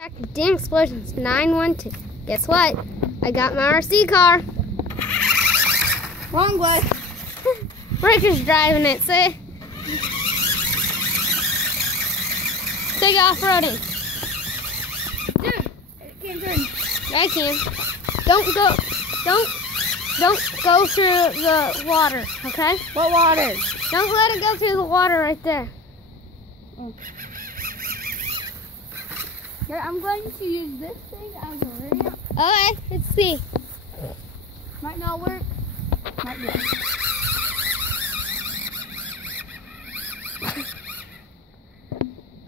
Back to Ding Explosions 912. Guess what? I got my RC car. Wrong way. Ricker's driving it, see? Take off-roading. Dude, it can't turn. I can. Don't go through the water, okay? What water? Don't let it go through the water right there. Oh. Here, I'm going to use this thing as a ramp. Okay, let's see. Might not work. Might work.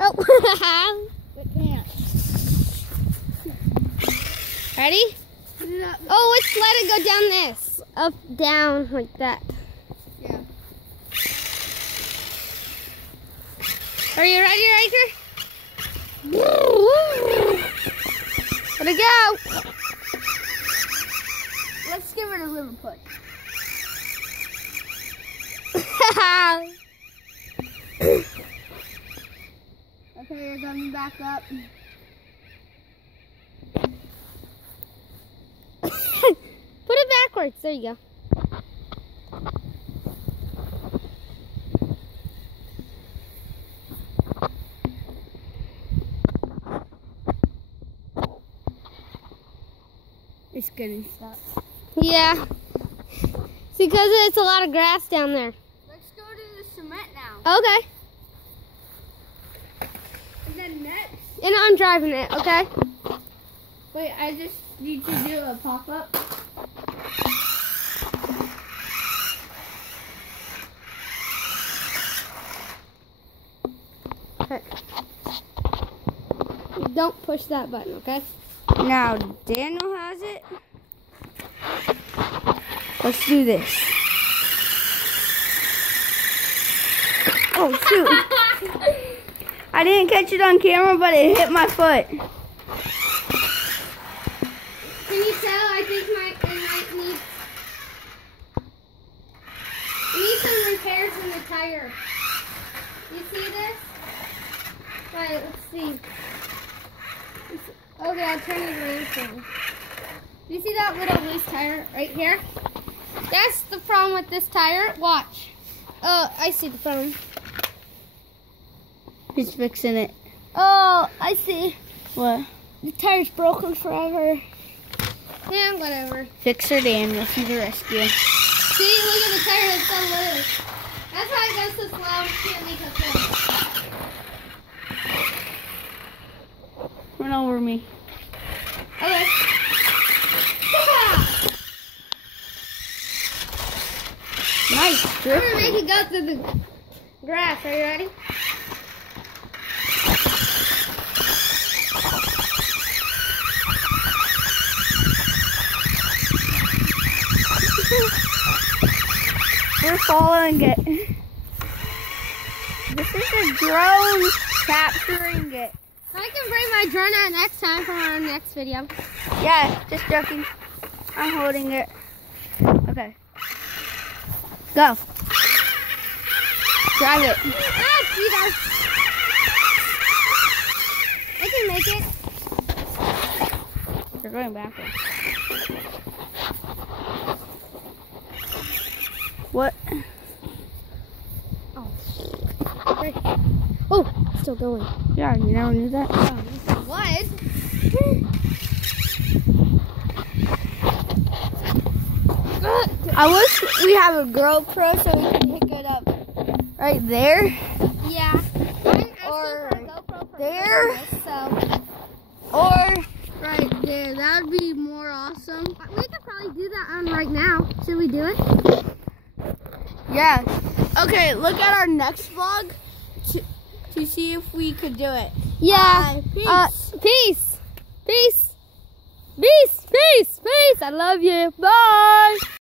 Oh, It can't. ready? Oh, let's let it go down this. Up, down, like that. Yeah. Are you ready, Riker? Let it go. Let's give it a little push. Okay, you're coming back up. Put it backwards. There you go. It's gonna stop. Yeah. It's because it's a lot of grass down there. Let's go to the cement now. Okay. And then next. And I'm driving it, okay? Wait, I just need to do a pop-up. Okay. Don't push that button, okay? Now, Daniel has it. Let's do this. Oh, shoot. I didn't catch it on camera, but it hit my foot. Can you tell? I think it might need some repairs in the tire. You see this? Right, let's see. Okay, I'll turn it around for you. You see that little loose tire right here? That's the problem with this tire. Watch. Oh, I see the problem. He's fixing it. Oh, I see. What? The tire's broken forever. Yeah, whatever. Fixer Daniel, he's a rescue. See, look at the tire, it's so loose. That's why it goes so slow. It can't make a thing. Run over me. Okay. Nice. I'm gonna make it go through the grass. Are you ready? We're following it. This is a drone capturing it. I can bring my drone out next time for our next video. Yeah, just joking. I'm holding it. Okay. Go. Drive it. Ah, Cheetos. I can make it. You're going backwards. What? Oh. Right. Oh, still going. Yeah, you never knew that? What? I wish we have a GoPro so we can pick it up right there. Yeah. I'm asking Or for a GoPro for there. Christmas, so Or right there. That would be more awesome. we could probably do that on right now. Should we do it? Yeah. Okay, look at our next vlog to see if we could do it. Yeah. Peace. Peace. Peace. Peace. Peace. Peace. I love you. Bye.